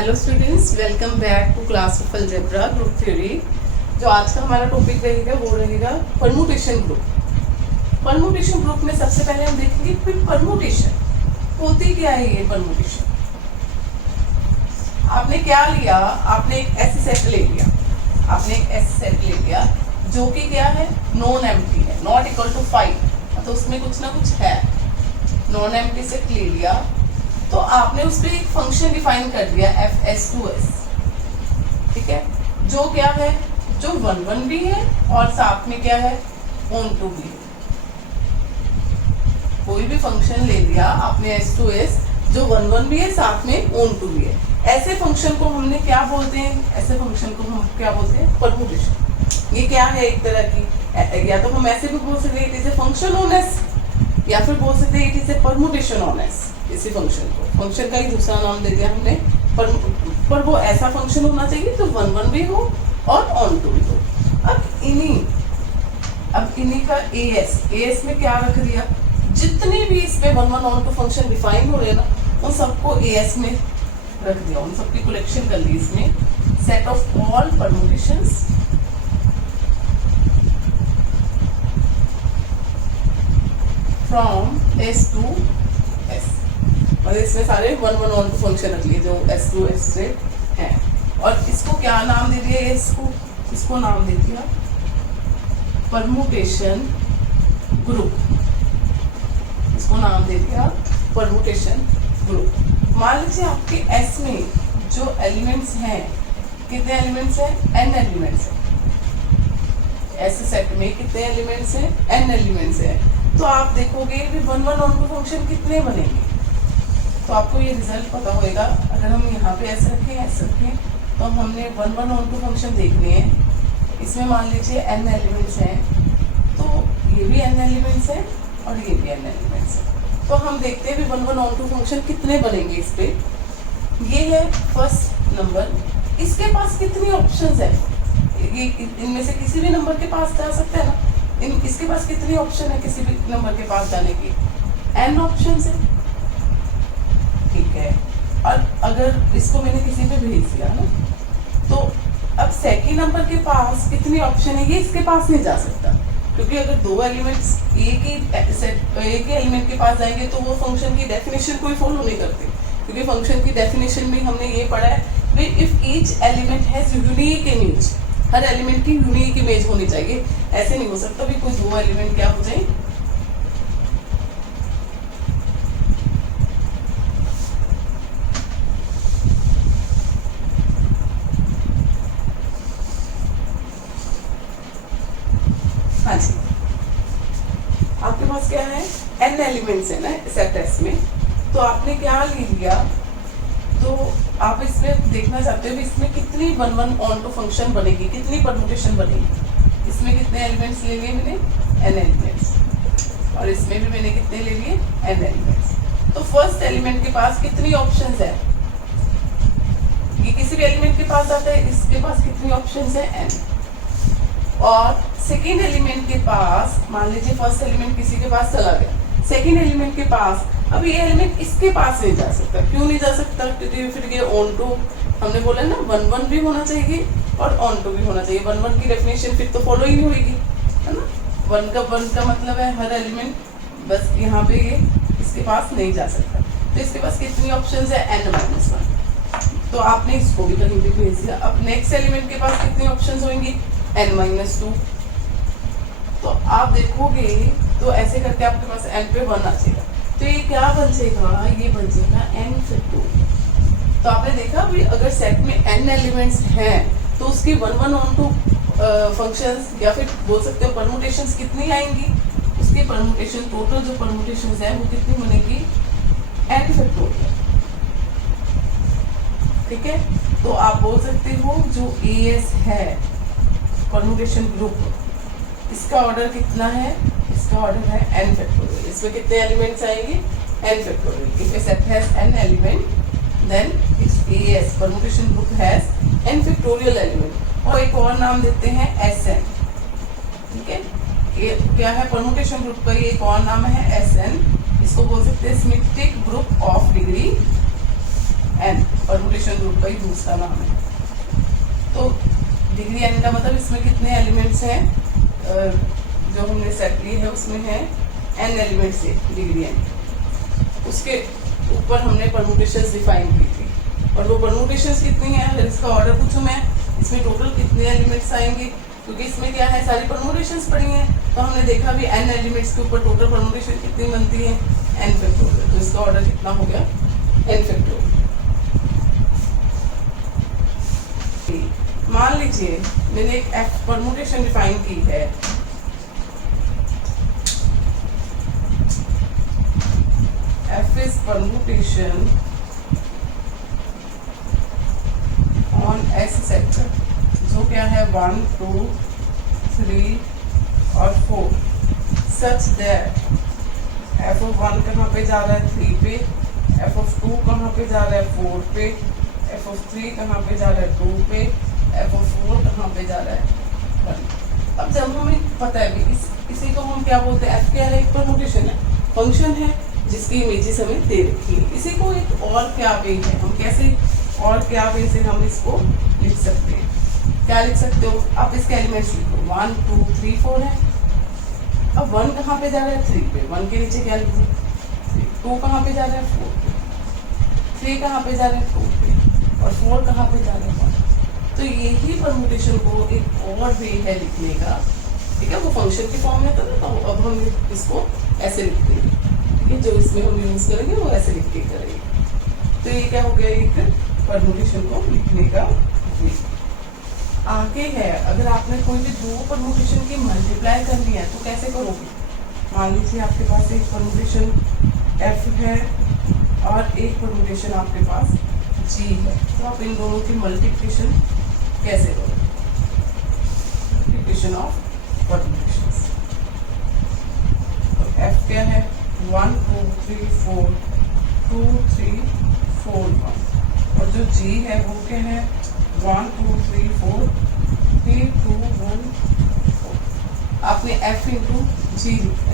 Hello students, welcome back to class of algebra group theory. जो आज का हमारा टॉपिक रहेगा वो रहेगा परमुटेशन ग्रुप। परमुटेशन ग्रुप में सबसे पहले हम देखेंगे कि परमुटेशन होती क्या है। ये परमुटेशन आपने क्या लिया, आपने एक ऐसे सेट ले लिया, आपने एक ऐसे सेट ले लिया जो कि क्या है, नॉन एम्प्टी है, नॉट इक्वल टू 5, तो उसमें कुछ ना कुछ है। नॉन एम्प्टी सेट ले लिया तो आपने उस पर एक फंक्शन डिफाइन कर दिया fs2s, ठीक है, जो क्या है, जो 1 1 भी है और साथ में क्या है, on2 भी है। कोई भी फंक्शन ले लिया आपने s2s जो 1 1 भी है साथ में on2 भी है। ऐसे फंक्शन को हमने क्या बोलते हैं, ऐसे फंक्शन को हम क्या बोलते हैं, परमुटेशन। ये क्या है, एक तरह की, या तो हम ऐसे भी बोल सकते हैं it is a function on S, या फिर बोल सकते हैं it is a permutation on S. इसी फंक्शन को, फंक्शन का ही दूसरा नाम दे दिया हमने, पर वो ऐसा फंक्शन होना चाहिए जो 1 1 भी हो और on2 भी हो। अब इन्हीं का एस में क्या रख दिया, जितने भी इसमें 1 1 on2 फंक्शन डिफाइन हो रहे ना, उन सबको एस में रख दिया, उन सबकी कलेक्शन कर ली इसमें, set of all permutations from S to S. और इसमें सारे 1 1 on2 फंक्शन रख लिए जो एस टू एस से हैं। और इसको क्या नाम दे दिया, इसको नाम दे दिया परमुटेशन ग्रुप। इसको नाम दे दिया परमुटेशन ग्रुप। मान लीजिए आपके एस में जो एलिमेंट्स हैं, कितने एलिमेंट्स हैं, n एलिमेंट्स हैं। ऐसे सेट में कितने एलिमेंट्स हैं, n एलिमेंट्स हैं। तो आप देखोगे कि 1 1 on2 फंक्शन कितने बनेंगे, तो आपको ये रिजल्ट पता होएगा। अगर हम यहाँ पे ऐसे रखें तो हमने 1 1 on2 फंक्शन देखने हैं। इसमें मान लीजिए n एलिमेंट्स हैं, तो ये भी n एलिमेंट्स हैं और ये भी n एलिमेंट्स हैं। तो हम देखते हैं कि 1 1 on2 फंक्शन कितने बनेंगे इस पे। ये है फर्स्ट नंबर, इसके पास कितनी ऑप्शंस है, ये इनमें से किसी भी नंबर के पास जा सकता है ना। इसके पास कितनी ऑप्शन है किसी भी नंबर के पास जाने की, n ऑप्शंस है, ठीक है। और अगर इसको मैंने किसी पे भेज दिया ना, तो अब सेकंड नंबर के पास कितनी ऑप्शन है, ये इसके पास नहीं जा सकता, क्योंकि अगर दो एलिमेंट्स एक ही एलिमेंट के पास जाएंगे तो वो फंक्शन की डेफिनेशन कोई फॉलो नहीं करते। क्योंकि फंक्शन की डेफिनेशन में हमने ये पढ़ा है, if each element has unique image, her element की यूनिक इमेज होनी चाहिए। ऐसे नहीं हो सकता भी कोई दो एलिमेंट क्या हो जाए, हाँ जी, आपके पास क्या है, n एलिमेंट्स है ना सेट एस में, तो आपने क्या ले लिया, तो आप इसमें देखना चाहते हो इसमें कितनी 1 1 on2 फंक्शन बनेगी, कितनी परमुटेशन बनेगी। इसमें कितने एलिमेंट्स ले लिए मैंने, n एलिमेंट्स, और इसमें भी मैंने कितने ले लिए, n एलिमेंट्स। तो फर्स्ट एलिमेंट के पास कितनी ऑप्शंस है, ये किसी भी एलिमेंट के पास आता है, इसके पास कितनी ऑप्शंस है, n। और सेकेंड एलिमेंट के पास, मान लीजिए फर्स्ट एलिमेंट किसी के पास चला गया, सेकेंड एलिमेंट के पास, अब ये एलिमेंट इसके पास नहीं जा सकता। क्यों नहीं जा सकता, क्योंकि फिर ये on2, हमने बोला ना 1 1 भी होना चाहिए और on2 भी होना चाहिए। 1 1 की डेफिनेशन फिर तो फॉलो ही नहीं होगी, है ना। 1 का मतलब है हर एलिमेंट, बस यहाँ पे ये इसके पास नहीं जा सकता। तो इसके पास कितनी ऑप्शंस है, n-1, तो आपने इसको भी कहीं भी भेज दिया। अब नेक्स्ट एलिमेंट के पास कितनी ऑप्शंस होंगी, n-2। तो आप देखोगे तो ऐसे करके आपके पास n पे 1 आ जाएगा, तो ये क्या बन जाएगा, ये बन जाएगा n फैक्टोरियल। तो आपने देखा भी, अगर सेट में n एलिमेंट्स हैं तो उसकी 1 1 on2 फंक्शंस, या फिर बोल सकते हो परमुटेशंस कितनी आएंगी, उसकी परमुटेशन, टोटल जो परमुटेशंस है वो कितनी बनेगी, n फैक्टोरियल, ठीक है। तो आप बोल सकते हो जो एस है परमुटेशन ग्रुप, इसका ऑर्डर कितना है, इसका ऑर्डर है n फैक्टोरियल। इसमें कितने एलिमेंट्स आएंगे, n factorial. If a set has n element then its AS permutation group has n factorial element। और एक और नाम देते हैं Sn, ठीक है। ये क्या है, परमुटेशन ग्रुप का ये एक और नाम है Sn। इसको बोल सकते हैं symmetric group of degree n, permutation group group का ही दूसरा नाम है। तो डिग्री एन का मतलब इसमें कितने एलिमेंट्स हैं, जो हमने सेट ली है उसमें है एन एलिमेंट्स है डिग्री एन। उसके ऊपर हमने परमुटेशंस डिफाइन की थी, और वो परमुटेशंस कितनी है, अगर इसका ऑर्डर पूछूं मैं, इसमें टोटल कितने एलिमेंट्स आएंगे, क्योंकि इसमें क्या है सारी परमुटेशंस पड़ी हैं, तो हमने देखा भी एन एलिमेंट्स के ऊपर टोटल परमुटेशन कितनी बनती है, एन फैक्टोरियल। तो इसका ऑर्डर कितना हो गया, एन फैक्टोरियल। मान लीजिए मैंने एक एफ परमुटेशन डिफाइन की है, F is permutation on S sector, जो क्या है 1, 2, 3 और 4, such that f of 1 कहाँ पे जा रहा है 3 पे, f of 2 कहाँ पे जा रहा है 4 पे, f of 3 कहाँ पे जा रहा है 2 पे, f of 4 कहाँ पे जा रहा है 1। अब जब हमें पता है कि इसी को हम क्या बोलते हैं, f क्या है, एक परमुटेशन है, फंक्शन है जिसकी इमेजेस हमें दे रखी है। इसी को एक और क्या वे है, हम कैसे और क्या वे से हम इसको लिख सकते हैं, क्या लिख सकते हो आप, इसके एलिमेंट्स लिखो 1, 2, 3, 4 है। अब 1 कहाँ पे जा रहा है 3 पे, 1 के नीचे क्या लिखो 3, 2 कहाँ पे जा रहा है 4 पे, 3 कहाँ पे जा रहा है 2 पे, और 4 कहाँ पे जा रहा है 1। तो यही परमुटेशन को एक और वे है लिखने का, ठीक है, वो फंक्शन की फॉर्म में था ना, तो अब हम इसको ऐसे लिखते हैं, जो इसमें हम यूज करेंगे वो ऐसे लिख के करेंगे। तो ये क्या हो गया, एक परमुटेशन को लिखने का वे। आगे है, अगर आपने कोई भी दो परमुटेशन की मल्टीप्लाई करनी है तो कैसे करोगे। मान लीजिए आपके पास एक परमुटेशन f है और एक परमुटेशन आपके पास g है, तो आप इन दोनों की मल्टीप्लिकेशन कैसे करोगे, मल्टीप्लिकेशन ऑफ परमुटेशंस। तो f क्या है 1, 2, 3, 4, 2, 3, 4, 1, और जो g है वो क्या है 1, 2, 3, 4, 3, 2, 1, 4। आपने f इंटू जी लिखना है।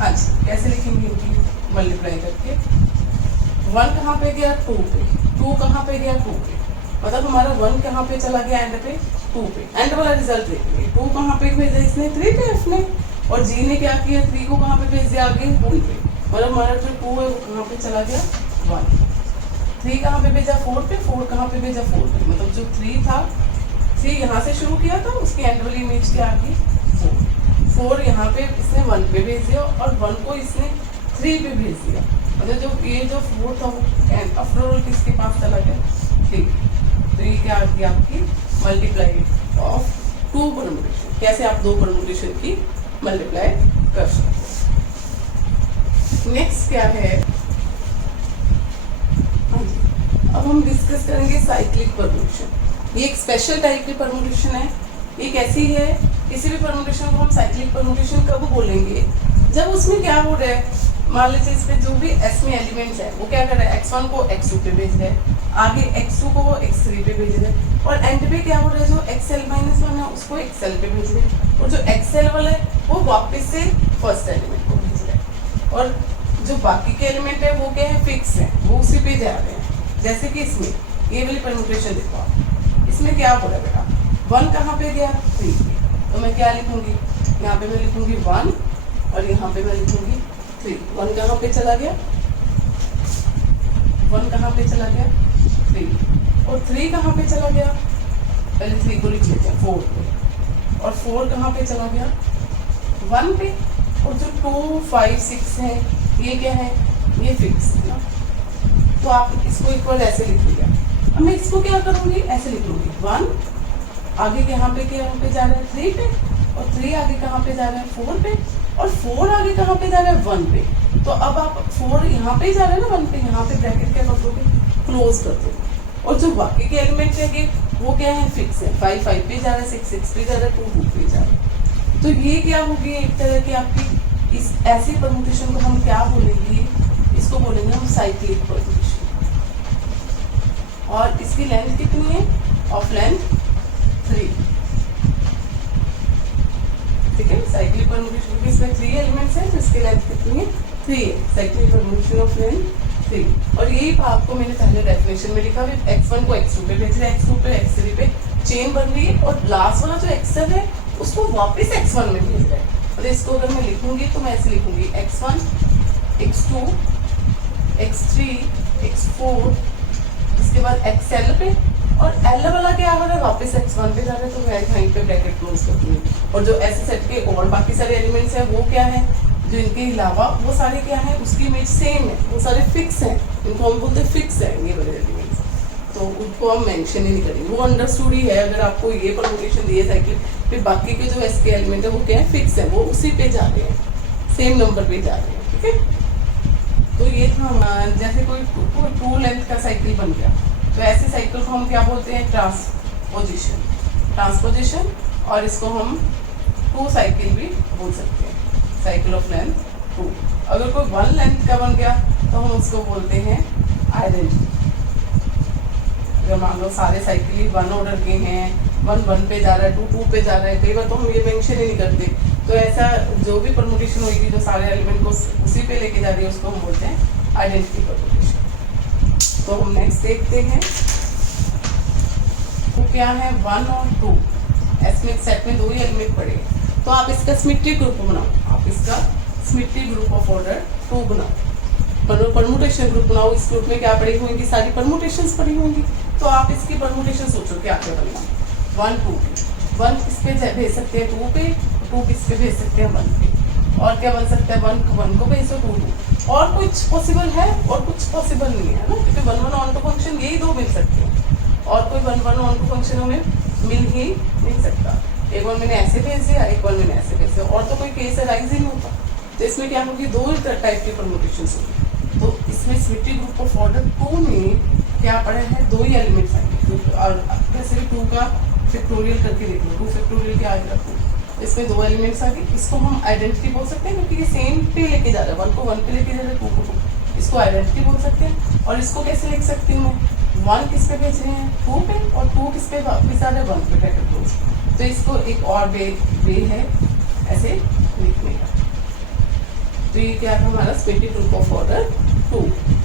अच्छा, कैसे लिखेंगे इनकी मल्टीप्लाई करके, 1 कहाँ पे गया 2 पे, 2 कहाँ पे गया 2 पे, मतलब हमारा 1 कहाँ पे चला गया एंड पे 2 पे। एंड वाला रिजल्ट देखेंगे, 2 कहाँ पे भेजा इसने 3 पे f ने, और g ने क्या किया 3 को कहाँ पे भेज दिया आगे 1 पे, मतलब हमारा जो 2 है वो कहाँ पे चला गया 1। 3 कहाँ पे भेजा 4 पे, 4 कहाँ पे भेजा 4 पे, मतलब जो 3 था 3 यहाँ से शुरू किया था, उसकी एंड वाली इमेज क्या आ गई 4। 4 यहाँ पे इसने 1 पे भेज दिया और 1 को इसने 3 पे भेज दिया, मतलब जो ये जो 4 था वो आफ्टर ऑल किसके पास चला गया 3। तो ये क्या आ गई आपकी मल्टीप्लाई ऑफ 2 परमुटेशन। कैसे आप 2 परमुटेशन की मल्टीप्लाई कर सकते हैं। नेक्स्ट क्या है, अब हम डिस्कस करेंगे साइक्लिक परमुटेशन। ये एक स्पेशल टाइप की परमुटेशन है। ये कैसी है, किसी भी परमुटेशन को हम साइक्लिक परमुटेशन कब बोलेंगे, जब उसमें क्या हो रहा है, मान लीजिए इसमें जो भी s में एलिमेंट्स है वो क्या कर रहा है x1 को x2 पे भेज रहा है, आगे x2 को वो x3 पे भेज रहे हैं, और एंड पे क्या हो रहा है जो xl-1 है उसको xl पे भेज रहे हैं, और जो xl वाला है वो वापस से फर्स्ट एलिमेंट को भेज रहा है, और जो बाकी के एलिमेंट है वो क्या है फिक्स है, वो उसी पे जा रहे हैं। जैसे कि इसमें ये वाली परमुटेशन देखो आप, इसमें क्या हो रहा है बेटा 1 कहाँ पे गया 3 पे, तो मैं क्या लिखूंगी, यहाँ पे मैं लिखूंगी 1 और यहाँ पे मैं लिखूंगी 3। 1 कहाँ पे चला गया 1 कहाँ पे चला गया 3, और 3 कहाँ पे चला गया, पहले 3 को लिख लेते हैं 4 पे, और 4 कहाँ पे चला गया 1 पे, और जो 2, 5, 6 है ये क्या है, ये फिक्स है ना। तो आप इसको एक बार ऐसे लिख लिया। अब मैं इसको क्या करूंगी, ऐसे लिख लूंगी 1 आगे यहाँ पे जा रहा है 3 पे, और 3 आगे कहाँ पे जा रहा है 4 पे, और 4 आगे कहाँ पे जा रहा है 1 पे। तो अब आप 4 यहाँ पे जा रहा है ना 1 पे, यहाँ पे ब्रैकेट क्या कर दोगे, क्लोज कर दोगे। और जो बाकी के एलिमेंट है वो क्या है, फिक्स है। 5 5 पे जा रहा है, 6 6 पे जा रहा है, 2 2 पे जा रहा है। तो ये क्या होगी, एक तरह की आपकी इस ऐसी परमुटेशन को हम क्या बोलेंगे, इसको बोलेंगे हम साइक्लिक परमुटेशन। और इसकी लेंथ कितनी है, ऑफ लेंथ 3। ठीक है, साइक्लिक परमुटेशन, क्योंकि इसमें 3 एलिमेंट्स हैं तो इसकी लेंथ कितनी है 3 है। Cyclic permutation of length 3। और यही आपको मैंने पहले डेफिनेशन में लिखा है, x1 को x2 पे भेज रहे हैं, x2 पे x3 पे चेन बन रही है और लास्ट वाला जो x7 है उसको वापस x1 में भेज रहे हैं। और इसको अगर मैं लिखूंगी तो मैं ऐसे लिखूंगी x1 x2 x3 x4, इसके बाद xl पे, और l वाला क्या हो रहा है वापस x1 पे जा रहा है तो मैं यहीं पे ब्रैकेट क्लोज करती हूँ। और जो ऐसे सेट के और बाकी सारे एलिमेंट्स हैं वो क्या है, जो इनके अलावा वो सारे क्या है उसकी इमेज सेम है, वो सारे फिक्स हैं, इनको हम बोलते हैं फिक्स है ये वाले एलिमेंट्स, तो उनको हम मेंशन ही नहीं करेंगे, वो अंडरस्टूड ही है। अगर आपको ये परमुटेशन दिए साइक्लिक, फिर बाकी के जो एस के एलिमेंट है वो क्या है फिक्स है, वो उसी पे जा रहे हैं, सेम नंबर पे जा रहे हैं, ठीक है। तो ये था जैसे कोई 2 लेंथ का साइकिल बन गया तो ऐसे साइकिल को हम क्या बोलते हैं ट्रांसपोजिशन, और इसको हम 2 साइकिल भी बोल सकते हैं, साइकिल ऑफ लेंथ 2। अगर कोई 1 लेंथ का बन गया तो हम उसको बोलते हैं आइडेंटिटी। अगर मान लो सारे साइकिल ही 1 ऑर्डर के हैं, 1 1 पे जा रहा है, 2 2 पे जा रहा है, कई बार तो हम ये मेंशन ही नहीं करते, तो ऐसा जो भी परमुटेशन होगी जो सारे एलिमेंट को उसी पे लेके जा रही है उसको हम बोलते हैं आइडेंटिटी परमुटेशन। तो हम नेक्स्ट देखते हैं वो क्या है 1 और 2, इसमें सेट में 2 ही एलिमेंट पड़े, तो आप इसका सिमेट्रिक ग्रुप बनाओ, आप इसका सिमेट्रिक ग्रुप ऑफ ऑर्डर 2 बनाओ, परमुटेशन ग्रुप बनाओ। इस ग्रुप में क्या पड़ी होंगी, सारी परमुटेशंस पड़ी होंगी, तो आप इसकी परमुटेशन सोचो क्या क्या बनेगा। 1 2 1 किस पे भेज सकते हैं 2 पे, 2 किस पे भेज सकते हैं 1 पे, और क्या बन सकता है 1 को भेजो 2 2, और कुछ पॉसिबल है और कुछ पॉसिबल नहीं है ना, क्योंकि 1 1 ऑन टू फंक्शन यही 2 मिल सकते हैं, और कोई 1 1 ऑन टू फंक्शन हमें मिल ही नहीं सकता। एक बार मैंने ऐसे भेज दिया, एक बार मैंने ऐसे भेज दिया, और तो कोई केस राइज ही नहीं होता। तो इसमें क्या होगी 2 टाइप की परमुटेशन होगी। तो इसमें सिमेट्रिक ग्रुप ऑफ ऑर्डर 2 में क्या पड़े हैं 2 ही एलिमेंट्स आएंगे, और वैसे भी 2 का फैक्टोरियल करके देख लो, 2 फैक्टोरियल क्या आएगा 2, इसमें 2 एलिमेंट्स आ गए, इसको हम आइडेंटिटी बोल सकते हैं क्योंकि ये सेम पे लेके जा रहा है, 1 को 1 पे लेके जा रहा है, 2 को 2, इसको आइडेंटिटी बोल सकते हैं। और इसको कैसे लिख सकती हूँ मैं, 1 किस पे भेज रहे हैं 2 पे, और 2 किस पे वापस आ रहे हैं 1 पे ब्रैकेट क्लोज। तो इसको एक और वे है ऐसे लिखने का। तो ये क्या था हमारा सिमेट्रिक ग्रुप ऑफ ऑर्डर 2।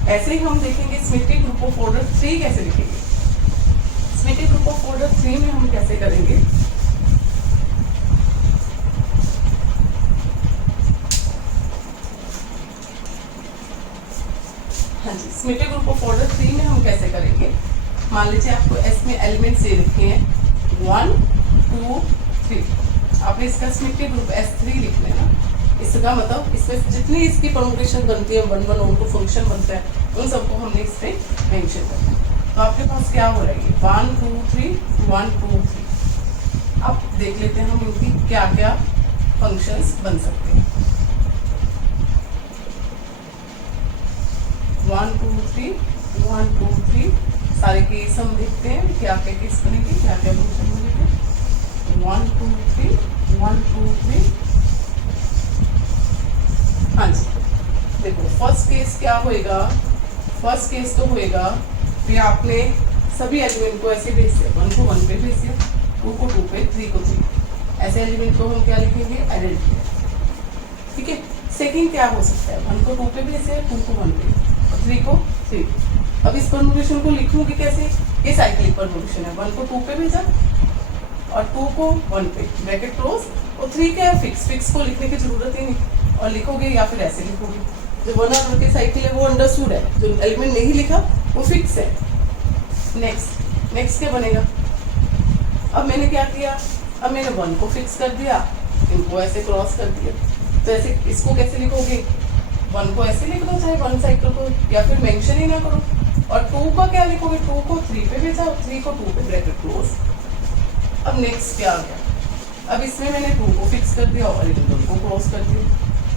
ऐसे ही हम देखेंगे सिमेट्रिक ग्रुप ऑफ ऑर्डर 3 कैसे लिखेंगे। सिमेट्रिक ग्रुप ऑफ ऑर्डर 3 में हम कैसे करेंगे, हाँ जी, सिमेट्रिक ग्रुप ऑफ ऑर्डर 3 में हम कैसे करेंगे। मान लीजिए आपको एस में एलिमेंट्स दे रखे हैं 1 2 3, आपने इसका सिमेट्रिक ग्रुप S3 लिख लेना। इसका मतलब इसमें जितनी इसकी परमुटेशन बनती है 1 1 ऑन टू फंक्शन बनता है उन सबको हमने इस पे मेंशन करना है। तो आपके पास क्या हो रहा है 1 2 3 1 2 3। अब देख लेते हैं हम इनकी क्या क्या फंक्शंस बन सकते हैं। 1 2 3 1 2 3 सारे केस हम देखते हैं क्या क्या केस बनेंगे, क्या क्या फंक्शन बनेंगे। 1 2 3 1 2 3। हाँ जी, देखो फर्स्ट केस क्या होएगा, फर्स्ट केस तो होएगा कि आपने सभी एलिमेंट को ऐसे भेज दिया, 1 को 1 पे भेज दिया, 2 को 2 पे, 3 को 3, ऐसे एलिमेंट को हम क्या लिखेंगे आइडेंटिटी। ठीक है, सेकंड क्या हो सकता है 1 को 2 पे भेज दिया, 2 को 1 पे और 3 को 3। अब इस परमुटेशन को लिखूंगी कैसे, ये साइक्लिक परमुटेशन है, 1 को 2 पे भेजा और 2 को 1 पे ब्रैकेट क्लोज, और 3 क्या है फिक्स को लिखने की जरूरत ही नहीं, और लिखोगे या फिर ऐसे लिखोगे। जो 1 ऑर्डर के साइकिल है वो अंडरस्टूड है, जो एलिमेंट नहीं लिखा वो फिक्स है। नेक्स्ट क्या बनेगा, अब मैंने क्या किया, अब मैंने 1 को फिक्स कर दिया, इनको ऐसे क्रॉस कर दिया, तो ऐसे इसको कैसे लिखोगे 1 को ऐसे लिख दो चाहे 1 साइकिल को, या फिर मेंशन ही ना करो। और 2 का क्या लिखोगे, 2 को 3 पे भेजा और 3 को 2 पे ब्रैकेट क्लोज। अब नेक्स्ट क्या आ गया, अब इसमें मैंने 2 को फिक्स कर दिया और इन दोनों को क्रॉस कर दिया,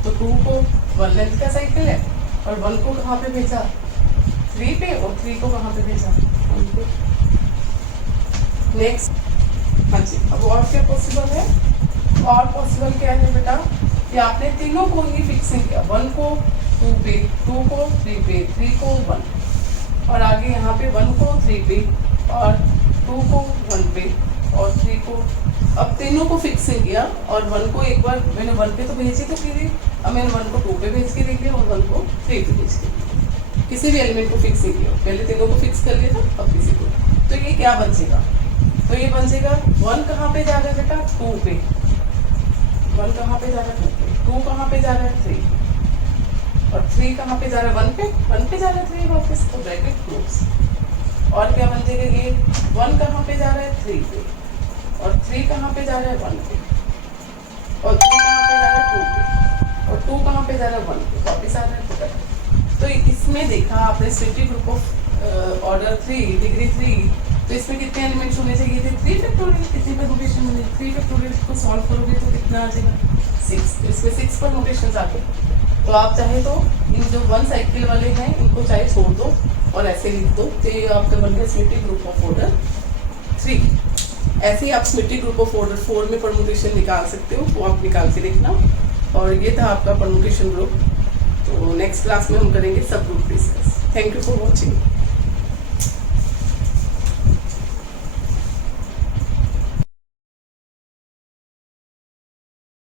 तो 2 को 1 लेंथ का साइकिल है और 1 को कहाँ पे भेजा 3 पे, और 3 को कहाँ पे भेजा 1 पे। नेक्स्ट, हाँ जी, अब और क्या पॉसिबल है, और पॉसिबल क्या है बेटा कि आपने तीनों को ही फिक्सिंग किया, 1 को 2 पे, 2 को 3 पे, 3 को 1, और आगे यहाँ पे 1 को 3 पे और 2 को 1 पे और 3 को, अब तीनों को फिक्स नहीं किया और 1 को एक बार मैंने 1 पे तो भेजी तो फिर अब मैंने 1 को 2 पे भेज के देख लिया और 1 को 3 पे भेज के दिया। किसी भी एलिमेंट को फिक्स नहीं किया, पहले तीनों को फिक्स कर लिया था, अब किसी को। तो ये क्या बचेगा, तो ये बचेगा 1 कहाँ पे जा रहा है बेटा, 2 पे। 1 कहाँ पे जा रहा है, 2 पे। 2 कहाँ पे जा रहा है, 3। और 3 कहाँ पे जा रहा है, 1 पे। 1 पे जा रहा है 3 वापस, तो ब्रैकेट क्लोज। और क्या बन जाएगा ये, 1 कहाँ पे जा रहा है, 3 पे। और 3 कहाँ पे जा रहा है, 1 पे। और 3 कहाँ पे जा रहा है, 2 पे। और 2 कहाँ पे जा रहा है, 1 पे। वापस आ रहा है। तो इसमें देखा आपने symmetric group of order 3, degree 3, तो इसमें कितने एलिमेंट्स होने चाहिए थे, 3 फैक्टोरियल। कितनी परमुटेशन मिली, 3 फैक्टोरियल को सॉल्व करोगे तो कितना आ जाएगा, 6। इसमें 6 परमुटेशन आ गए। तो आप चाहे तो इन जो 1 साइकिल वाले हैं इनको चाहे छोड़ दो और ऐसे लिख दो, तो ये आपका बन गया सिमेट्रिक ग्रुप ऑफ ऑर्डर 3। ऐसे ही आप सिमेट्रिक ग्रुप ऑफ ऑर्डर 4 में परमुटेशन निकाल सकते हो, वो आप निकाल के देखना। और ये था आपका परमुटेशन ग्रुप। तो नेक्स्ट क्लास में हम करेंगे सब group discuss. Thank you for watching.